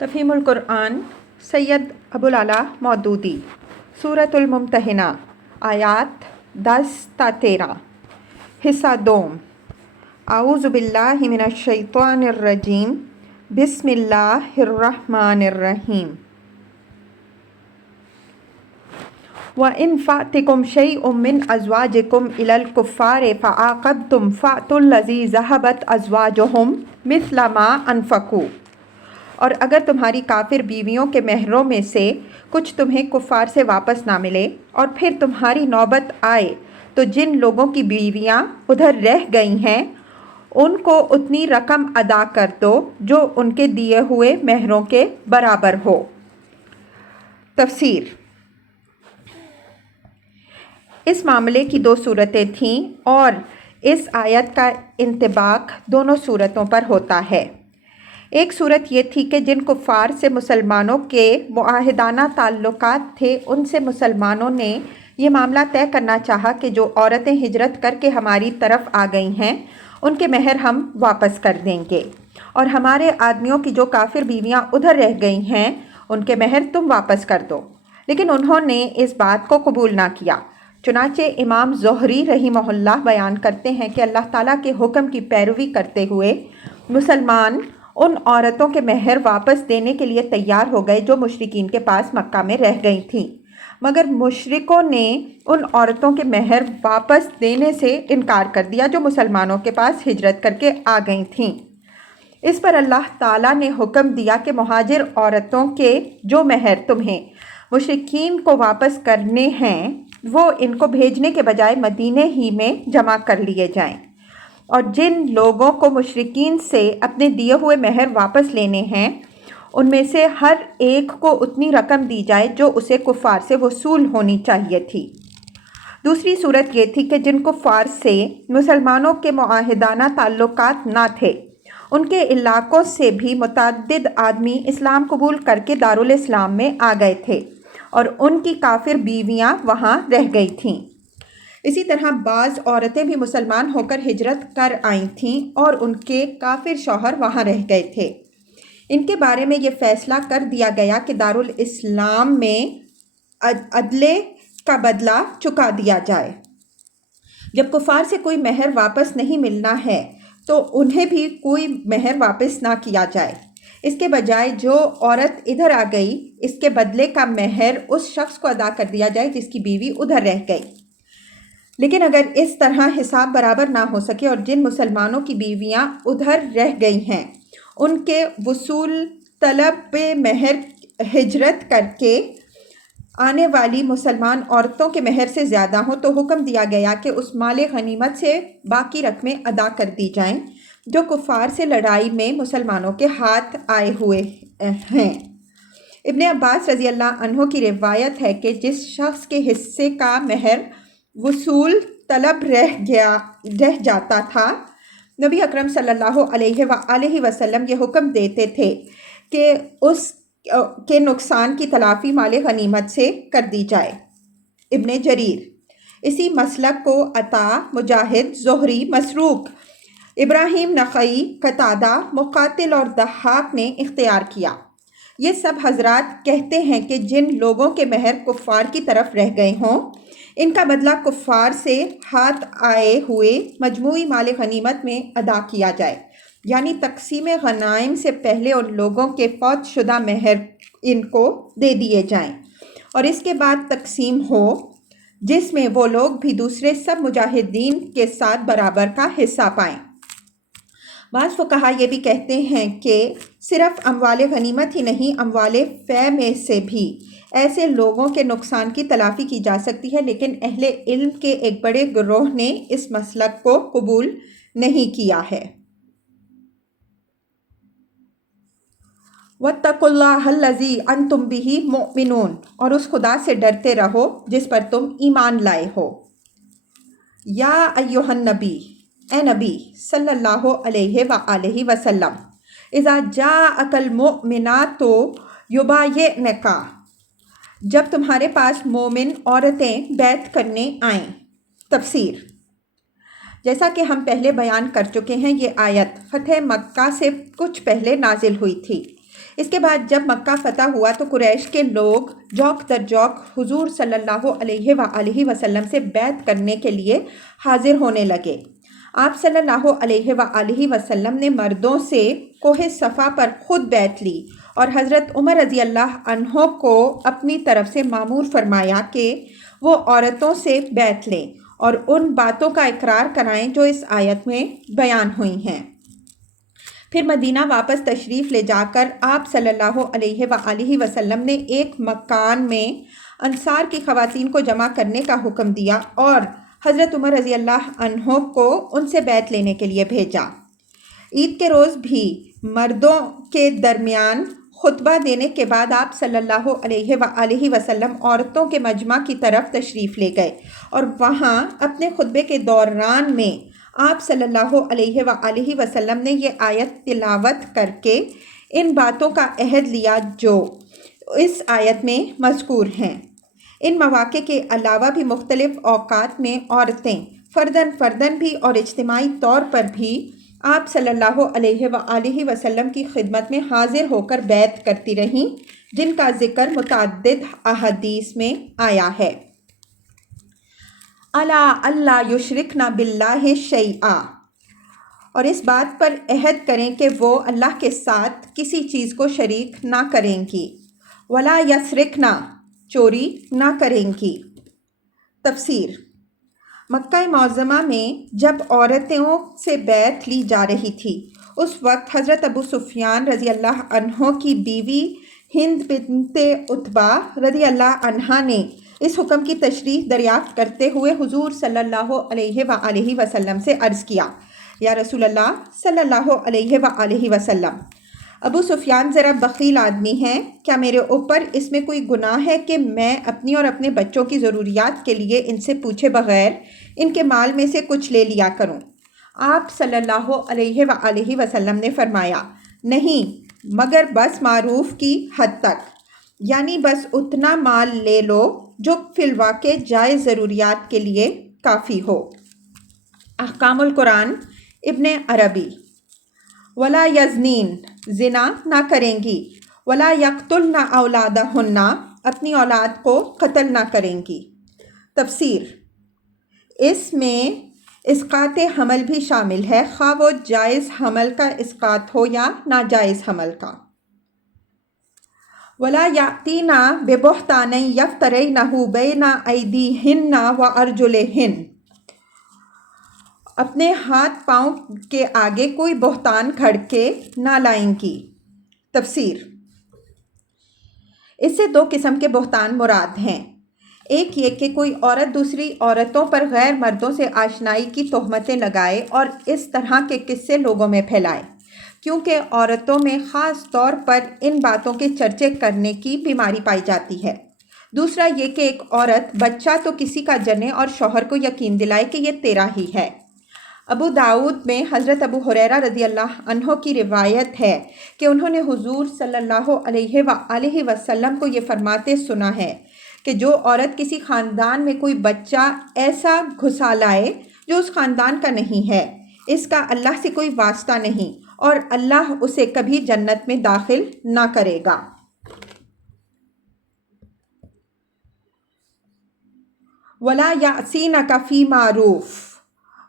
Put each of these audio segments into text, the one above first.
تفہیم القرآن سید ابو العلا مودودی سورۃ الممتحنہ آیات 10 تا 13 حصہ دوم اعوذ باللہ من الشیطان الرجیم بسم اللہ الرحمن الرحیم وَإِن فَأْتِكُمْ شَيْءٌ مِّنْ أَزْوَاجِكُمْ إِلَى الْكُفَّارِ فَعَاقَبْتُمْ فَأْتُوا الَّذِي ذَهَبَتْ أَزْوَاجُهُمْ مِثْلَ مَا أَنفَقُوا۔ اور اگر تمہاری کافر بیویوں کے مہروں میں سے کچھ تمہیں کفار سے واپس نہ ملے اور پھر تمہاری نوبت آئے تو جن لوگوں کی بیویاں ادھر رہ گئی ہیں ان کو اتنی رقم ادا کر دو جو ان کے دیے ہوئے مہروں کے برابر ہو۔ تفسیر۔ اس معاملے کی 2 صورتیں تھیں اور اس آیت کا انطباق دونوں صورتوں پر ہوتا ہے۔ ایک صورت یہ تھی کہ جن کفار سے مسلمانوں کے معاہدانہ تعلقات تھے ان سے مسلمانوں نے یہ معاملہ طے کرنا چاہا کہ جو عورتیں ہجرت کر کے ہماری طرف آ گئی ہیں ان کے مہر ہم واپس کر دیں گے، اور ہمارے آدمیوں کی جو کافر بیویاں ادھر رہ گئی ہیں ان کے مہر تم واپس کر دو۔ لیکن انہوں نے اس بات کو قبول نہ کیا۔ چنانچہ امام زہری رحمہ اللہ بیان کرتے ہیں کہ اللہ تعالیٰ کے حکم کی پیروی کرتے ہوئے مسلمان ان عورتوں کے مہر واپس دینے کے لیے تیار ہو گئے جو مشرکین کے پاس مکہ میں رہ گئی تھیں، مگر مشرکوں نے ان عورتوں کے مہر واپس دینے سے انکار کر دیا جو مسلمانوں کے پاس ہجرت کر کے آ گئی تھیں۔ اس پر اللہ تعالیٰ نے حکم دیا کہ مہاجر عورتوں کے جو مہر تمہیں مشرکین کو واپس کرنے ہیں وہ ان کو بھیجنے کے بجائے مدینے ہی میں جمع کر لیے جائیں، اور جن لوگوں کو مشرکین سے اپنے دیے ہوئے مہر واپس لینے ہیں ان میں سے ہر ایک کو اتنی رقم دی جائے جو اسے کفار سے وصول ہونی چاہیے تھی۔ دوسری صورت یہ تھی کہ جن کفار سے مسلمانوں کے معاہدانہ تعلقات نہ تھے ان کے علاقوں سے بھی متعدد آدمی اسلام قبول کر کے دارالاسلام میں آ گئے تھے اور ان کی کافر بیویاں وہاں رہ گئی تھیں۔ اسی طرح بعض عورتیں بھی مسلمان ہو کر ہجرت کر آئی تھیں اور ان کے کافر شوہر وہاں رہ گئے تھے۔ ان کے بارے میں یہ فیصلہ کر دیا گیا کہ دارالاسلام میں عدلے کا بدلہ چکا دیا جائے۔ جب کفار سے کوئی مہر واپس نہیں ملنا ہے تو انہیں بھی کوئی مہر واپس نہ کیا جائے، اس کے بجائے جو عورت ادھر آ گئی اس کے بدلے کا مہر اس شخص کو ادا کر دیا جائے جس کی بیوی ادھر رہ گئی۔ لیکن اگر اس طرح حساب برابر نہ ہو سکے اور جن مسلمانوں کی بیویاں ادھر رہ گئی ہیں ان کے وصول طلب مہر ہجرت کر کے آنے والی مسلمان عورتوں کے مہر سے زیادہ ہوں تو حکم دیا گیا کہ اس مال غنیمت سے باقی رقمیں ادا کر دی جائیں جو کفار سے لڑائی میں مسلمانوں کے ہاتھ آئے ہوئے ہیں۔ ابن عباس رضی اللہ عنہ کی روایت ہے کہ جس شخص کے حصے کا مہر وصول طلب رہ جاتا تھا نبی اکرم صلی اللہ علیہ وآلہ وسلم یہ حکم دیتے تھے کہ اس کے نقصان کی تلافی مال غنیمت سے کر دی جائے۔ ابن جریر۔ اسی مسلک کو عطا، مجاہد، زہری، مسروق، ابراہیم نخعی، قتادہ، مقاتل اور ضحاک نے اختیار کیا۔ یہ سب حضرات کہتے ہیں کہ جن لوگوں کے مہر کفار کی طرف رہ گئے ہوں ان کا بدلہ کفار سے ہاتھ آئے ہوئے مجموعی مال غنیمت میں ادا کیا جائے، یعنی تقسیم غنائم سے پہلے ان لوگوں کے فوت شدہ مہر ان کو دے دیے جائیں اور اس کے بعد تقسیم ہو جس میں وہ لوگ بھی دوسرے سب مجاہدین کے ساتھ برابر کا حصہ پائیں۔ بعض فقہا یہ بھی کہتے ہیں کہ صرف اموال غنیمت ہی نہیں اموال فے میں سے بھی ایسے لوگوں کے نقصان کی تلافی کی جا سکتی ہے، لیکن اہل علم کے ایک بڑے گروہ نے اس مسلک کو قبول نہیں کیا ہے۔ وَاتَّقُوا اللَّهَ الَّذِي أَنْتُمْ بِهِ مُؤْمِنُونَ، اور اس خدا سے ڈرتے رہو جس پر تم ایمان لائے ہو۔ یا ایھا النبی، اے نبی صلی اللہ علیہ وآلہ وسلم، اذا جاءک المؤمنات یبایعنک، جب تمہارے پاس مومن عورتیں بیعت کرنے آئیں۔ تفسیر۔ جیسا کہ ہم پہلے بیان کر چکے ہیں یہ آیت فتح مکہ سے کچھ پہلے نازل ہوئی تھی۔ اس کے بعد جب مکہ فتح ہوا تو قریش کے لوگ جوک در جوک حضور صلی اللہ علیہ وآلہ وسلم سے بیعت کرنے کے لیے حاضر ہونے لگے۔ آپ صلی اللہ علیہ وآلہ وسلم نے مردوں سے کوہ صفا پر خود بیعت لی اور حضرت عمر رضی اللہ عنہ کو اپنی طرف سے مامور فرمایا کہ وہ عورتوں سے بیعت لیں اور ان باتوں کا اقرار کرائیں جو اس آیت میں بیان ہوئی ہیں۔ پھر مدینہ واپس تشریف لے جا کر آپ صلی اللہ علیہ وآلہ وسلم نے ایک مکان میں انصار کی خواتین کو جمع کرنے کا حکم دیا اور حضرت عمر رضی اللہ عنہ کو ان سے بیعت لینے کے لیے بھیجا۔ عید کے روز بھی مردوں کے درمیان خطبہ دینے کے بعد آپ صلی اللہ علیہ وآلہ وسلم عورتوں کے مجمع کی طرف تشریف لے گئے اور وہاں اپنے خطبے کے دوران میں آپ صلی اللہ علیہ وآلہ وسلم نے یہ آیت تلاوت کر کے ان باتوں کا عہد لیا جو اس آیت میں مذکور ہیں۔ ان مواقع کے علاوہ بھی مختلف اوقات میں عورتیں فرداً بھی اور اجتماعی طور پر بھی آپ صلی اللہ علیہ وآلہ وسلم کی خدمت میں حاضر ہو کر بیعت کرتی رہیں، جن کا ذکر متعدد احادیث میں آیا ہے۔ الا اللہ یشرکن باللہ شیئا، اور اس بات پر عہد کریں کہ وہ اللہ کے ساتھ کسی چیز کو شریک نہ کریں گی۔ ولا یسرکن، چوری نہ کریں گی۔ تفسیر: مکہ معظمہ میں جب عورتوں سے بیعت لی جا رہی تھی اس وقت حضرت ابو سفیان رضی اللہ عنہ کی بیوی ہند بنت عتبہ رضی اللہ عنہا نے اس حکم کی تشریح دریافت کرتے ہوئے حضور صلی اللہ علیہ وآلہ وسلم سے عرض کیا، یا رسول اللہ صلی اللہ علیہ وآلہ وسلم، ابو سفیان ذرا بخیل آدمی ہیں، کیا میرے اوپر اس میں کوئی گناہ ہے کہ میں اپنی اور اپنے بچوں کی ضروریات کے لیے ان سے پوچھے بغیر ان کے مال میں سے کچھ لے لیا کروں؟ آپ صلی اللہ علیہ وآلہ وسلم نے فرمایا، نہیں، مگر بس معروف کی حد تک، یعنی بس اتنا مال لے لو جو فی الواقع جائز ضروریات کے لیے کافی ہو۔ احکام القرآن ابن عربی: ولا یزنین، زنا نہ کریں گی، ولا یقتلن اولادہن، اپنی اولاد کو قتل نہ کریں گی۔ تفسیر: اس میں اسقاط حمل بھی شامل ہے، خواہ وہ جائز حمل کا اسقاط ہو یا ناجائز حمل کا۔ ولا یأتین ببہتان یفترینہ بین ایدیہن وارجلہن، اپنے ہاتھ پاؤں کے آگے کوئی بہتان کھڑ کے نہ لائیں گی۔ تفسیر: اس سے دو قسم کے بہتان مراد ہیں، ایک یہ کہ کوئی عورت دوسری عورتوں پر غیر مردوں سے آشنائی کی تہمتیں لگائے اور اس طرح کے قصے لوگوں میں پھیلائے، کیونکہ عورتوں میں خاص طور پر ان باتوں کے چرچے کرنے کی بیماری پائی جاتی ہے۔ دوسرا یہ کہ ایک عورت بچہ تو کسی کا جنے اور شوہر کو یقین دلائے کہ یہ تیرا ہی ہے۔ ابو داؤد میں حضرت ابو ہریرہ رضی اللہ عنہ کی روایت ہے کہ انہوں نے حضور صلی اللہ علیہ وآلہ وسلم کو یہ فرماتے سنا ہے کہ جو عورت کسی خاندان میں کوئی بچہ ایسا گھسا لائے جو اس خاندان کا نہیں ہے، اس کا اللہ سے کوئی واسطہ نہیں اور اللہ اسے کبھی جنت میں داخل نہ کرے گا۔ ولا یعصینک فی معروف،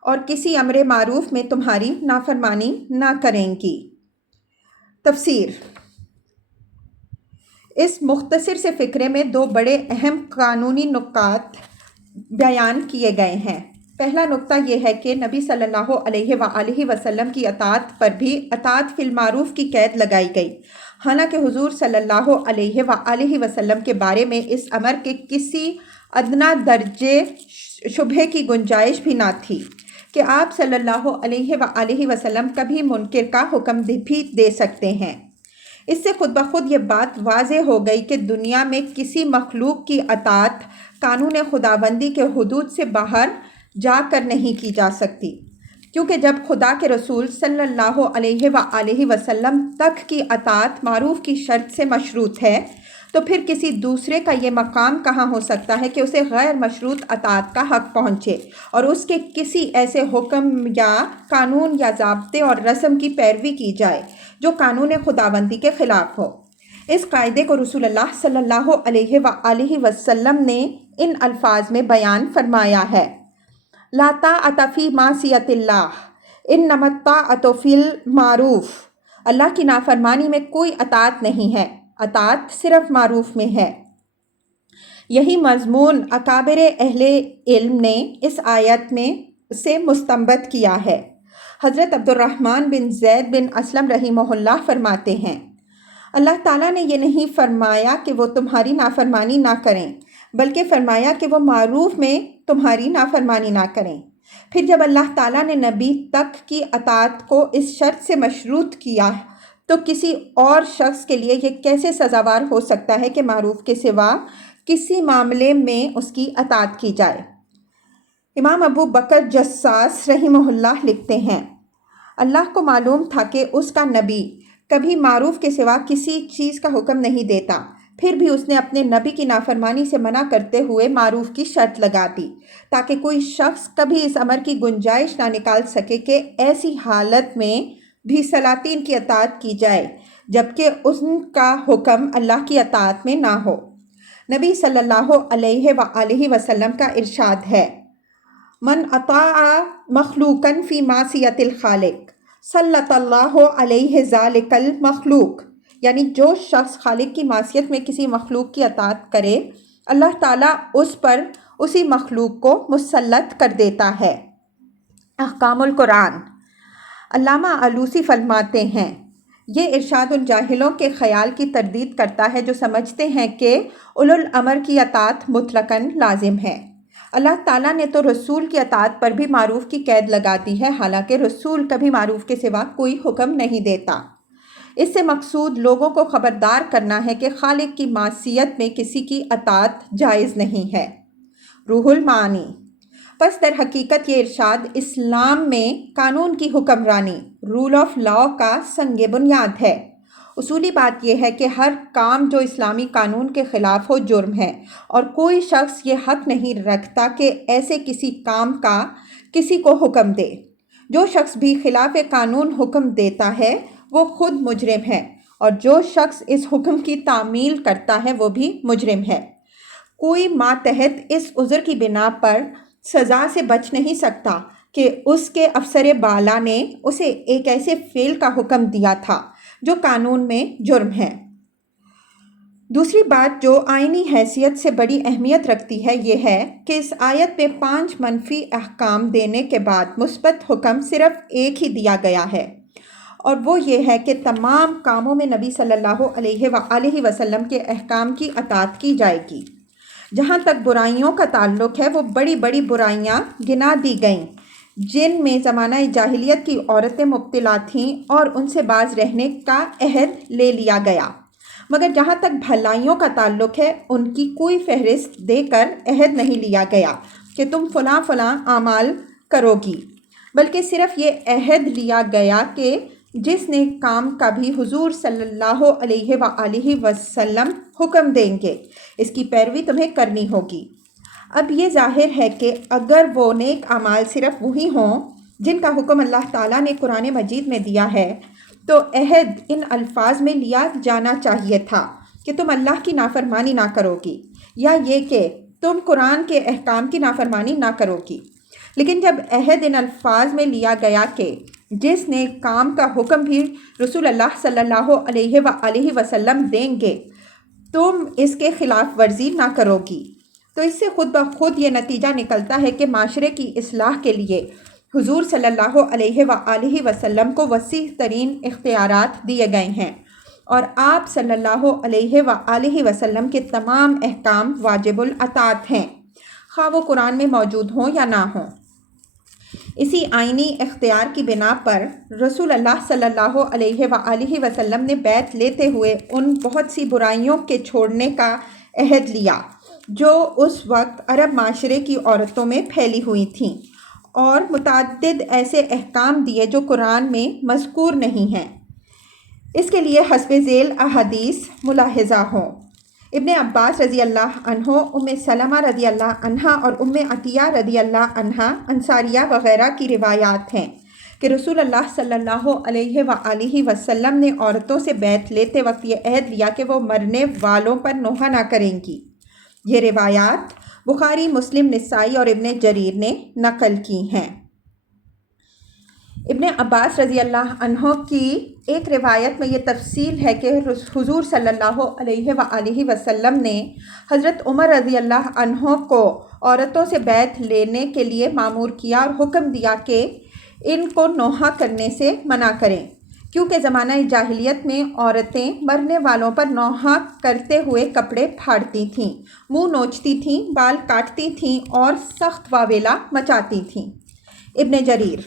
اور کسی امر معروف میں تمہاری نافرمانی نہ کریں گی۔ تفسیر: اس مختصر سے فقرے میں دو بڑے اہم قانونی نکات بیان کیے گئے ہیں۔ پہلا نکتہ یہ ہے کہ نبی صلی اللہ علیہ وآلہ وسلم کی اطاعت پر بھی اطاعت فی المعروف کی قید لگائی گئی، حالانکہ حضور صلی اللہ علیہ وآلہ وسلم کے بارے میں اس امر کے کسی ادنیٰ درجے شبہے کی گنجائش بھی نہ تھی کہ آپ صلی اللہ علیہ وآلہ وسلم کبھی منکر کا حکم بھی دے سکتے ہیں۔ اس سے خود بخود یہ بات واضح ہو گئی کہ دنیا میں کسی مخلوق کی اطاعت قانون خداوندی کے حدود سے باہر جا کر نہیں کی جا سکتی، کیونکہ جب خدا کے رسول صلی اللہ علیہ وآلہ وسلم تک کی اطاعت معروف کی شرط سے مشروط ہے تو پھر کسی دوسرے کا یہ مقام کہاں ہو سکتا ہے کہ اسے غیر مشروط اطاعت کا حق پہنچے اور اس کے کسی ایسے حکم یا قانون یا ضابطے اور رسم کی پیروی کی جائے جو قانون خداوندی کے خلاف ہو۔ اس قاعدے کو رسول اللہ صلی اللہ علیہ وآلہ وسلم نے ان الفاظ میں بیان فرمایا ہے: لا طاعۃ فی معصیۃ اللہ انما الطاعۃ فی المعروف۔ اللہ کی نافرمانی میں کوئی اطاعت نہیں ہے، اطاعت صرف معروف میں ہے۔ یہی مضمون اکابر اہل علم نے اس آیت میں سے مستنبط کیا ہے۔ حضرت عبد الرحمن بن زید بن اسلم رحمہ اللہ فرماتے ہیں: اللہ تعالیٰ نے یہ نہیں فرمایا کہ وہ تمہاری نافرمانی نہ کریں، بلکہ فرمایا کہ وہ معروف میں تمہاری نافرمانی نہ کریں۔ پھر جب اللہ تعالیٰ نے نبی تک کی اطاعت کو اس شرط سے مشروط کیا تو کسی اور شخص کے لیے یہ کیسے سزاوار ہو سکتا ہے کہ معروف کے سوا کسی معاملے میں اس کی اطاعت کی جائے۔ امام ابو بکر جساس رحمہ اللہ لکھتے ہیں: اللہ کو معلوم تھا کہ اس کا نبی کبھی معروف کے سوا کسی چیز کا حکم نہیں دیتا، پھر بھی اس نے اپنے نبی کی نافرمانی سے منع کرتے ہوئے معروف کی شرط لگا دی تاکہ کوئی شخص کبھی اس امر کی گنجائش نہ نکال سکے کہ ایسی حالت میں بھی سلاطین کی اطاعت کی جائے جبکہ ان کا حکم اللہ کی اطاعت میں نہ ہو۔ نبی صلی اللہ علیہ وآلہ وسلم کا ارشاد ہے: من اطاع مخلوقا فی معصیۃ الخالق سلط اللہ علیہ ذالک المخلوق، یعنی جو شخص خالق کی معصیت میں کسی مخلوق کی اطاعت کرے اللہ تعالیٰ اس پر اسی مخلوق کو مسلط کر دیتا ہے۔ احکام القرآن۔ علامہ آلوسی فرماتے ہیں: یہ ارشاد ان جاہلوں کے خیال کی تردید کرتا ہے جو سمجھتے ہیں کہ اولو الامر کی اطاعت مطلقاً لازم ہے۔ اللہ تعالیٰ نے تو رسول کی اطاعت پر بھی معروف کی قید لگا دی ہے، حالانکہ رسول کبھی معروف کے سوا کوئی حکم نہیں دیتا۔ اس سے مقصود لوگوں کو خبردار کرنا ہے کہ خالق کی معصیت میں کسی کی اطاعت جائز نہیں ہے۔ روح المعانی۔ پس در حقیقت یہ ارشاد اسلام میں قانون کی حکمرانی، رول آف لا کا سنگ بنیاد ہے۔ اصولی بات یہ ہے کہ ہر کام جو اسلامی قانون کے خلاف ہو جرم ہے، اور کوئی شخص یہ حق نہیں رکھتا کہ ایسے کسی کام کا کسی کو حکم دے۔ جو شخص بھی خلاف قانون حکم دیتا ہے وہ خود مجرم ہے، اور جو شخص اس حکم کی تعمیل کرتا ہے وہ بھی مجرم ہے۔ کوئی ماتحت اس عذر کی بنا پر سزا سے بچ نہیں سکتا کہ اس کے افسر بالا نے اسے ایک ایسے فعل کا حکم دیا تھا جو قانون میں جرم ہے۔ دوسری بات جو آئینی حیثیت سے بڑی اہمیت رکھتی ہے یہ ہے کہ اس آیت میں 5 منفی احکام دینے کے بعد مثبت حکم صرف ایک ہی دیا گیا ہے، اور وہ یہ ہے کہ تمام کاموں میں نبی صلی اللہ علیہ وآلہ وسلم کے احکام کی اطاعت کی جائے گی۔ جہاں تک برائیوں کا تعلق ہے وہ بڑی بڑی برائیاں گنا دی گئیں جن میں زمانہ جاہلیت کی عورتیں مبتلا تھیں اور ان سے باز رہنے کا عہد لے لیا گیا، مگر جہاں تک بھلائیوں کا تعلق ہے ان کی کوئی فہرست دے کر عہد نہیں لیا گیا کہ تم فلاں فلاں اعمال کرو گی، بلکہ صرف یہ عہد لیا گیا کہ جس نے کام کا بھی حضور صلی اللہ علیہ وآلہ وسلم حکم دیں گے اس کی پیروی تمہیں کرنی ہوگی۔ اب یہ ظاہر ہے کہ اگر وہ نیک اعمال صرف وہی ہوں جن کا حکم اللہ تعالیٰ نے قرآن مجید میں دیا ہے تو عہد ان الفاظ میں لیا جانا چاہیے تھا کہ تم اللہ کی نافرمانی نہ کرو گی، یا یہ کہ تم قرآن کے احکام کی نافرمانی نہ کرو گی۔ لیکن جب عہد ان الفاظ میں لیا گیا کہ جس نے کام کا حکم بھی رسول اللہ صلی اللہ علیہ وآلہ وسلم دیں گے تم اس کے خلاف ورزی نہ کرو گی، تو اس سے خود بخود یہ نتیجہ نکلتا ہے کہ معاشرے کی اصلاح کے لیے حضور صلی اللہ علیہ وآلہ وسلم کو وسیع ترین اختیارات دیے گئے ہیں، اور آپ صلی اللہ علیہ وآلہ وسلم کے تمام احکام واجب الاطاعت ہیں، خواہ وہ قرآن میں موجود ہوں یا نہ ہوں۔ اسی آئینی اختیار کی بنا پر رسول اللہ صلی اللہ علیہ وآلہ وسلم نے بیعت لیتے ہوئے ان بہت سی برائیوں کے چھوڑنے کا عہد لیا جو اس وقت عرب معاشرے کی عورتوں میں پھیلی ہوئی تھیں، اور متعدد ایسے احکام دیے جو قرآن میں مذکور نہیں ہیں۔ اس کے لیے حسب ذیل احادیث ملاحظہ ہوں۔ ابن عباس رضی اللہ عنہ، ام سلمہ رضی اللہ عنہا اور ام عطیہ رضی اللہ عنہا انصاریہ وغیرہ کی روایات ہیں کہ رسول اللہ صلی اللہ علیہ وآلہ وسلم نے عورتوں سے بیعت لیتے وقت یہ عہد لیا کہ وہ مرنے والوں پر نوحہ نہ کریں گی۔ یہ روایات بخاری، مسلم، نسائی اور ابن جریر نے نقل کی ہیں۔ ابن عباس رضی اللہ عنہ کی ایک روایت میں یہ تفصیل ہے کہ حضور صلی اللہ علیہ وآلہ وسلم نے حضرت عمر رضی اللہ عنہ کو عورتوں سے بیعت لینے کے لیے مامور کیا اور حکم دیا کہ ان کو نوحہ کرنے سے منع کریں، کیونکہ زمانہ جاہلیت میں عورتیں مرنے والوں پر نوحہ کرتے ہوئے کپڑے پھاڑتی تھیں، منہ نوچتی تھیں، بال کاٹتی تھیں اور سخت واویلا مچاتی تھیں۔ ابن جریر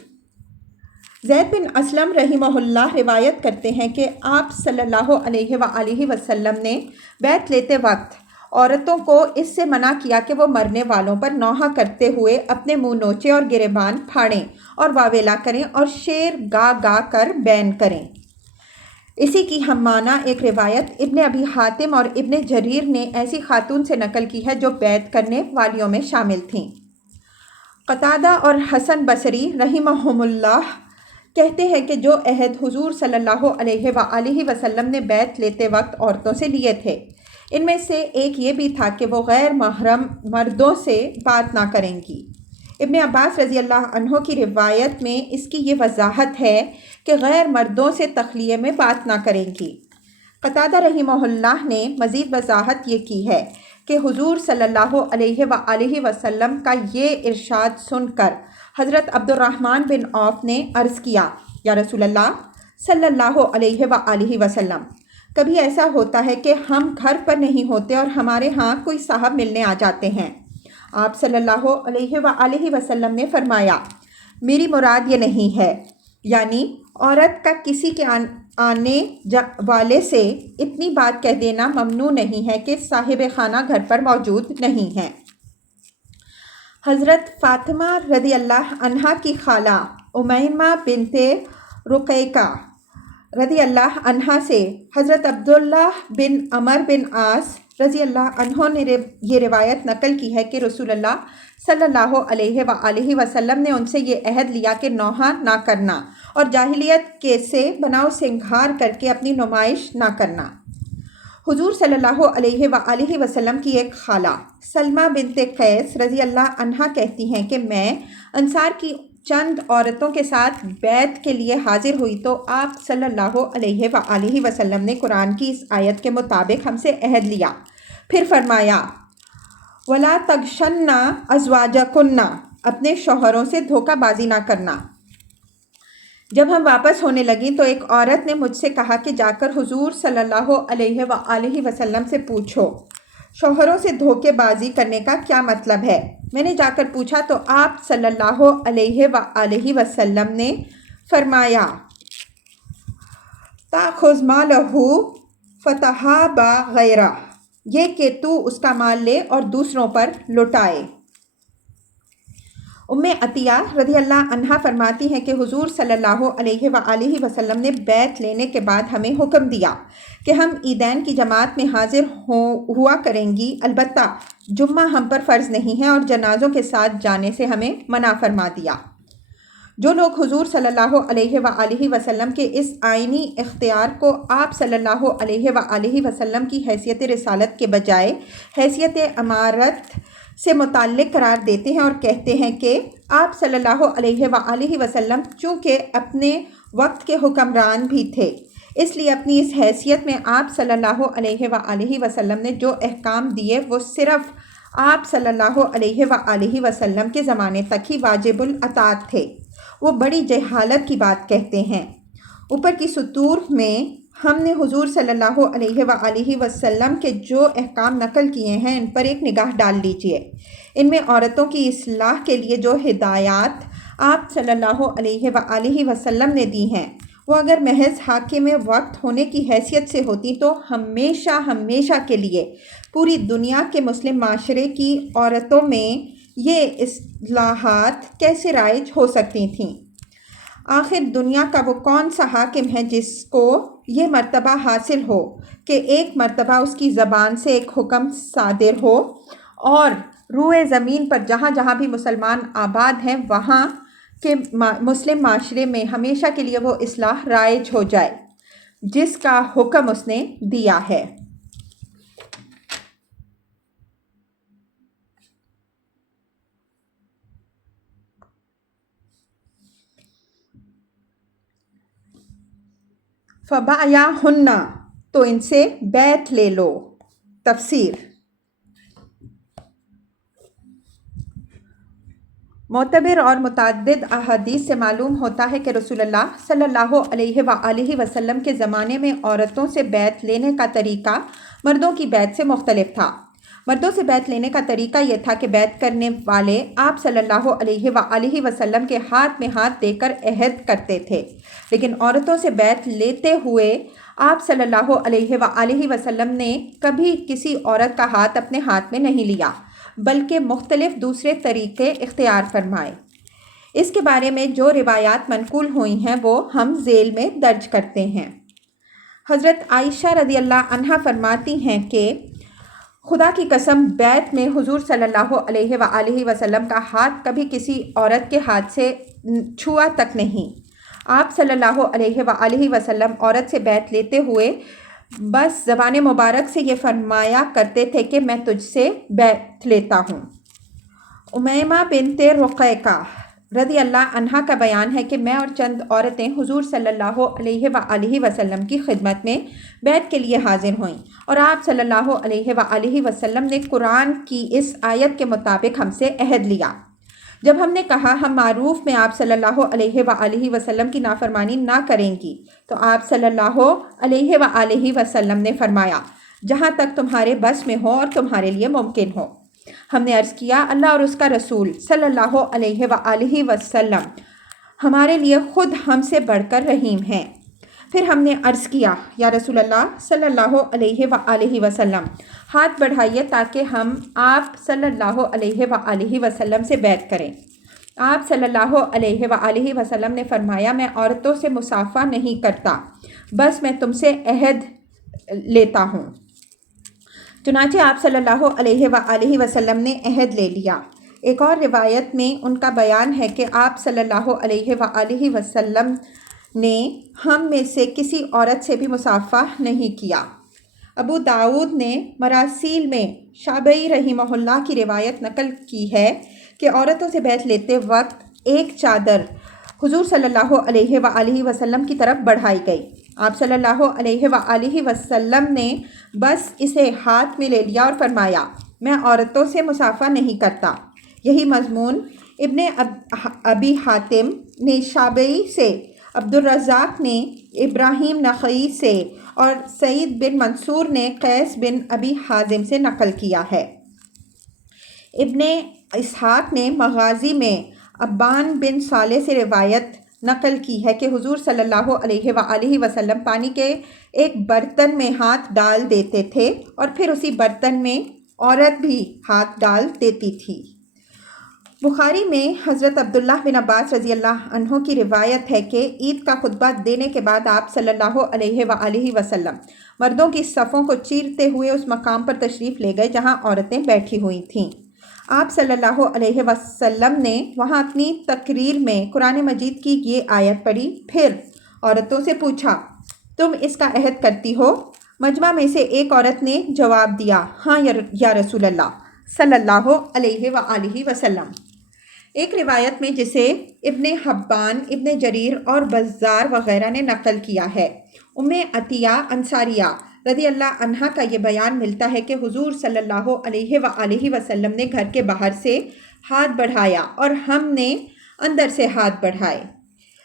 زید بن اسلم رحمہ اللہ روایت کرتے ہیں کہ آپ صلی اللہ علیہ وآلہ وسلم نے بیعت لیتے وقت عورتوں کو اس سے منع کیا کہ وہ مرنے والوں پر نوحہ کرتے ہوئے اپنے منہ نوچے اور گریبان پھاڑیں اور واویلا کریں اور شعر گا گا کر بین کریں۔ اسی کی ہم معنی ایک روایت ابن ابی حاتم اور ابن جریر نے ایسی خاتون سے نقل کی ہے جو بیعت کرنے والیوں میں شامل تھیں۔ قتادہ اور حسن بصری رحمہم اللہ کہتے ہیں کہ جو عہد حضور صلی اللہ علیہ وآلہ وسلم نے بیعت لیتے وقت عورتوں سے لیے تھے، ان میں سے ایک یہ بھی تھا کہ وہ غیر محرم مردوں سے بات نہ کریں گی۔ ابن عباس رضی اللہ عنہ کی روایت میں اس کی یہ وضاحت ہے کہ غیر مردوں سے تخلیے میں بات نہ کریں گی۔ قتادہ رحمہ اللہ نے مزید وضاحت یہ کی ہے کہ حضور صلی اللہ علیہ وآلہ وسلم کا یہ ارشاد سن کر حضرت عبد الرحمن بن عوف نے عرض کیا، یا رسول اللہ صلی اللہ علیہ وآلہ وسلم، کبھی ایسا ہوتا ہے کہ ہم گھر پر نہیں ہوتے اور ہمارے ہاں کوئی صاحب ملنے آ جاتے ہیں۔ آپ صلی اللہ علیہ وآلہ وسلم نے فرمایا، میری مراد یہ نہیں ہے، یعنی عورت کا کسی کے آنے والے سے اتنی بات کہہ دینا ممنوع نہیں ہے کہ صاحب خانہ گھر پر موجود نہیں ہے۔ حضرت فاطمہ رضی اللہ عنہا کی خالہ امیمہ بنت رقیقہ رضی اللہ عنہا سے حضرت عبداللہ بن عمر بن عاص رضی اللہ عنہ نے یہ روایت نقل کی ہے کہ رسول اللہ صلی اللہ علیہ وآلہ وسلم نے ان سے یہ عہد لیا کہ نوحہ نہ کرنا اور جاہلیت کے سے بناؤ سنگھار کر کے اپنی نمائش نہ کرنا۔ حضور صلی اللہ علیہ وآلہ وسلم کی ایک خالہ سلمہ بنت قیس رضی اللہ عنہا کہتی ہیں کہ میں انصار کی چند عورتوں کے ساتھ بیعت کے لیے حاضر ہوئی تو آپ صلی اللہ علیہ وآلہ وسلم نے قرآن کی اس آیت کے مطابق ہم سے عہد لیا، پھر فرمایا وَلَا تَغْشَنَّ أَزْوَاجَكُنَّ، اپنے شوہروں سے دھوکہ بازی نہ کرنا۔ جب ہم واپس ہونے لگیں تو ایک عورت نے مجھ سے کہا کہ جا کر حضور صلی اللہ علیہ وآلہ وسلم سے پوچھو شوہروں سے دھوکے بازی کرنے کا کیا مطلب ہے۔ میں نے جا کر پوچھا تو آپ صلی اللہ علیہ وآلہ وسلم نے فرمایا تَأْخُذْ مَالَهُ فَتَهَابَ غَيْرَهُ، یہ کہ تو اس کا مال لے اور دوسروں پر لٹائے۔ ام عطیہ رضی اللہ عنہا فرماتی ہیں کہ حضور صلی اللہ علیہ وآلہ وسلم نے بیعت لینے کے بعد ہمیں حکم دیا کہ ہم عیدین کی جماعت میں حاضر ہوا کریں گی، البتہ جمعہ ہم پر فرض نہیں ہے، اور جنازوں کے ساتھ جانے سے ہمیں منع فرما دیا۔ جو لوگ حضور صلی اللہ علیہ وآلہ وسلم کے اس آئینی اختیار کو آپ صلی اللہ علیہ وآلہ وسلم کی حیثیت رسالت کے بجائے حیثیت امارت سے متعلق قرار دیتے ہیں اور کہتے ہیں کہ آپ صلی اللہ علیہ وآلہ وسلم چونکہ اپنے وقت کے حکمران بھی تھے، اس لیے اپنی اس حیثیت میں آپ صلی اللہ علیہ وآلہ وسلم نے جو احکام دیے وہ صرف آپ صلی اللہ علیہ وآلہ وسلم کے زمانے تک ہی واجب الاطاعت تھے۔ وہ بڑی جہالت کی بات کہتے ہیں۔ اوپر کی سطور میں ہم نے حضور صلی اللہ علیہ وآلہ وسلم کے جو احکام نقل کیے ہیں ان پر ایک نگاہ ڈال لیجئے۔ ان میں عورتوں کی اصلاح کے لیے جو ہدایات آپ صلی اللہ علیہ وآلہ وسلم نے دی ہیں وہ اگر محض حاکم وقت ہونے کی حیثیت سے ہوتی تو ہمیشہ کے لیے پوری دنیا کے مسلم معاشرے کی عورتوں میں یہ اصلاحات کیسے رائج ہو سکتی تھیں۔ آخر دنیا کا وہ کون سا حاکم ہے جس کو یہ مرتبہ حاصل ہو کہ ایک مرتبہ اس کی زبان سے ایک حکم صادر ہو اور روئے زمین پر جہاں جہاں بھی مسلمان آباد ہیں وہاں کے مسلم معاشرے میں ہمیشہ کے لیے وہ اصلاح رائج ہو جائے جس کا حکم اس نے دیا ہے۔ فَبَأْيَعْهُنَّ تو ان سے بیعت لے لو۔ تفسیر۔ معتبر اور متعدد احادیث سے معلوم ہوتا ہے کہ رسول اللہ صلی اللہ علیہ وآلہ وسلم کے زمانے میں عورتوں سے بیعت لینے کا طریقہ مردوں کی بیعت سے مختلف تھا۔ مردوں سے بیعت لینے کا طریقہ یہ تھا کہ بیعت کرنے والے آپ صلی اللہ علیہ وآلہ وسلم کے ہاتھ میں ہاتھ دے کر عہد کرتے تھے، لیکن عورتوں سے بیعت لیتے ہوئے آپ صلی اللہ علیہ وآلہ وسلم نے کبھی کسی عورت کا ہاتھ اپنے ہاتھ میں نہیں لیا، بلکہ مختلف دوسرے طریقے اختیار فرمائے۔ اس کے بارے میں جو روایات منقول ہوئی ہیں وہ ہم ذیل میں درج کرتے ہیں۔ حضرت عائشہ رضی اللہ عنہا فرماتی ہیں کہ خدا کی قسم بیعت میں حضور صلی اللہ علیہ وآلہ وسلم کا ہاتھ کبھی کسی عورت کے ہاتھ سے چھوا تک نہیں۔ آپ صلی اللہ علیہ وآلہ وسلم عورت سے بیعت لیتے ہوئے بس زبان مبارک سے یہ فرمایا کرتے تھے کہ میں تجھ سے بیعت لیتا ہوں۔ امیمہ بنت رقیقہ رضی اللہ عنہا کا بیان ہے کہ میں اور چند عورتیں حضور صلی اللہ علیہ وآلہ وسلم کی خدمت میں بیعت کے لیے حاضر ہوئیں اور آپ صلی اللہ علیہ وآلہ وسلم نے قرآن کی اس آیت کے مطابق ہم سے عہد لیا۔ جب ہم نے کہا ہم معروف میں آپ صلی اللہ علیہ وآلہ وسلم کی نافرمانی نہ کریں گی تو آپ صلی اللہ علیہ وآلہ وسلم نے فرمایا جہاں تک تمہارے بس میں ہو اور تمہارے لیے ممکن ہو۔ ہم نے عرض کیا اللہ اور اس کا رسول صلی اللہ علیہ وآلہ وسلم ہمارے لیے خود ہم سے بڑھ کر رحیم ہیں۔ پھر ہم نے عرض کیا یا رسول اللہ صلی اللہ علیہ وآلہ وسلم ہاتھ بڑھائیے تاکہ ہم آپ صلی اللہ علیہ وآلہ وسلم سے بیعت کریں۔ آپ صلی اللہ علیہ وآلہ وسلم نے فرمایا میں عورتوں سے مصافحہ نہیں کرتا، بس میں تم سے عہد لیتا ہوں۔ چنانچہ آپ صلی اللہ علیہ وآلہ وسلم نے عہد لے لیا۔ ایک اور روایت میں ان کا بیان ہے کہ آپ صلی اللہ علیہ وآلہ وسلم نے ہم میں سے کسی عورت سے بھی مصافحہ نہیں کیا۔ ابو داؤد نے مراسیل میں شعبی رحمہ اللہ کی روایت نقل کی ہے کہ عورتوں سے بیعت لیتے وقت ایک چادر حضور صلی اللہ علیہ وآلہ وسلم کی طرف بڑھائی گئی۔ آپ صلی اللہ علیہ وآلہ وسلم نے بس اسے ہاتھ میں لے لیا اور فرمایا میں عورتوں سے مصافحہ نہیں کرتا۔ یہی مضمون ابن ابی حاتم نے شعبی سے، عبدالرزاق نے ابراہیم نخعی سے اور سعید بن منصور نے قیس بن ابی حازم سے نقل کیا ہے۔ ابن اسحاق نے مغازی میں ابان بن صالح سے روایت نقل کی ہے کہ حضور صلی اللہ علیہ وآلہ وسلم پانی کے ایک برتن میں ہاتھ ڈال دیتے تھے اور پھر اسی برتن میں عورت بھی ہاتھ ڈال دیتی تھی۔ بخاری میں حضرت عبداللہ بن عباس رضی اللہ عنہ کی روایت ہے کہ عید کا خطبہ دینے کے بعد آپ صلی اللہ علیہ وآلہ وسلم مردوں کی صفوں کو چیرتے ہوئے اس مقام پر تشریف لے گئے جہاں عورتیں بیٹھی ہوئی تھیں۔ آپ صلی اللہ علیہ وسلم نے وہاں اپنی تقریر میں قرآن مجید کی یہ آیت پڑھی، پھر عورتوں سے پوچھا تم اس کا عہد کرتی ہو؟ مجمع میں سے ایک عورت نے جواب دیا ہاں یا رسول اللہ صلی اللہ علیہ وآلہ وسلم۔ ایک روایت میں جسے ابن حبان، ابن جریر اور بزار وغیرہ نے نقل کیا ہے، ام عطیہ انصاریہ رضی اللہ عنہا کا یہ بیان ملتا ہے کہ حضور صلی اللہ علیہ وآلہ وسلم نے گھر کے باہر سے ہاتھ بڑھایا اور ہم نے اندر سے ہاتھ بڑھائے،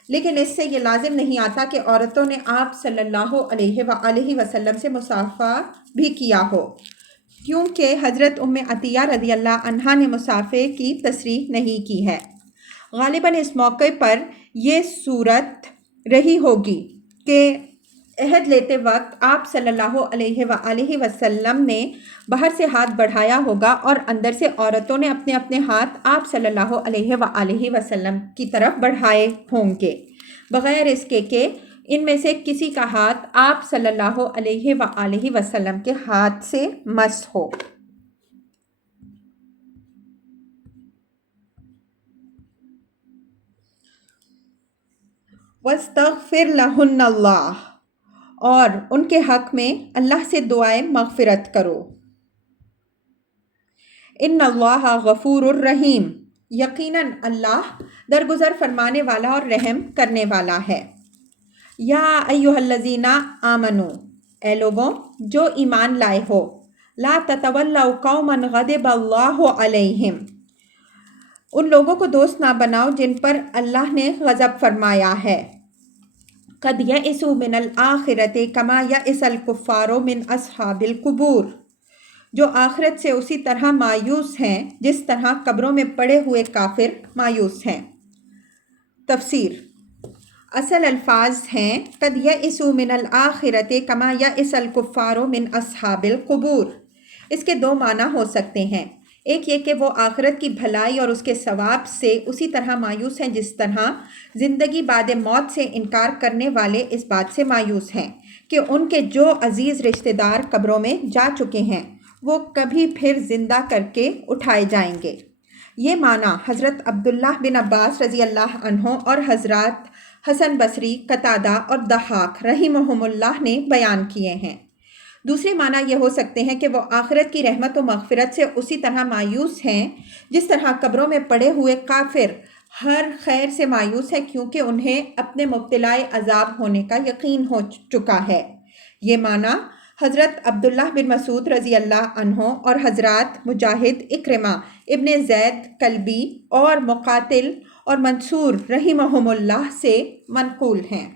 لیکن اس سے یہ لازم نہیں آتا کہ عورتوں نے آپ صلی اللہ علیہ وآلہ وسلم سے مصافحہ بھی کیا ہو، کیونکہ حضرت ام عطیہ رضی اللہ عنہا نے مصافحے کی تصریح نہیں کی ہے۔ غالباً اس موقع پر یہ صورت رہی ہوگی کہ عہد لیتے وقت آپ صلی اللہ علیہ وآلہ وسلم نے باہر سے ہاتھ بڑھایا ہوگا اور اندر سے عورتوں نے اپنے اپنے ہاتھ آپ صلی اللہ علیہ وآلہ وسلم کی طرف بڑھائے ہوں گے۔ بغیر اس کے کہ ان میں سے کسی کا ہاتھ آپ صلی اللہ علیہ وآلہ وسلم کے ہاتھ سے مس ہو۔ وَاسْتَغْفِرْ لَهُنَّ اللَّهُ، اور ان کے حق میں اللہ سے دعائے مغفرت کرو۔ ان اللہ غفور الرحیم، یقیناً اللہ درگزر فرمانے والا اور رحم کرنے والا ہے۔ یا ایھا الذین آمنو، اے لوگوں جو ایمان لائے ہو، لا تتولوا قوما غضب اللہ علیہم، ان لوگوں کو دوست نہ بناؤ جن پر اللہ نے غضب فرمایا ہے۔ قد یئسوا من الآخرۃ کما یئس الکفار من اصحاب القبور، جو آخرت سے اسی طرح مایوس ہیں جس طرح قبروں میں پڑے ہوئے کافر مایوس ہیں۔ تفسیر: اصل الفاظ ہیں قد یئسوا من الآخرۃ کما یئس الکفار من اصحاب القبور۔ اس کے دو معنی ہو سکتے ہیں، ایک یہ کہ وہ آخرت کی بھلائی اور اس کے ثواب سے اسی طرح مایوس ہیں جس طرح زندگی بعد موت سے انکار کرنے والے اس بات سے مایوس ہیں کہ ان کے جو عزیز رشتہ دار قبروں میں جا چکے ہیں وہ کبھی پھر زندہ کر کے اٹھائے جائیں گے۔ یہ معنی حضرت عبداللہ بن عباس رضی اللہ عنہ اور حضرات حسن بصری، قتادہ اور ضحاک رحمہم اللہ نے بیان کیے ہیں۔ دوسرے معنی یہ ہو سکتے ہیں کہ وہ آخرت کی رحمت و مغفرت سے اسی طرح مایوس ہیں جس طرح قبروں میں پڑے ہوئے کافر ہر خیر سے مایوس ہے کیونکہ انہیں اپنے مبتلا عذاب ہونے کا یقین ہو چکا ہے۔ یہ معنی حضرت عبداللہ بن مسعود رضی اللہ عنہ اور حضرات مجاہد، اکرمہ ابن زید کلبی اور مقاتل اور منصور رحمہم اللہ سے منقول ہیں۔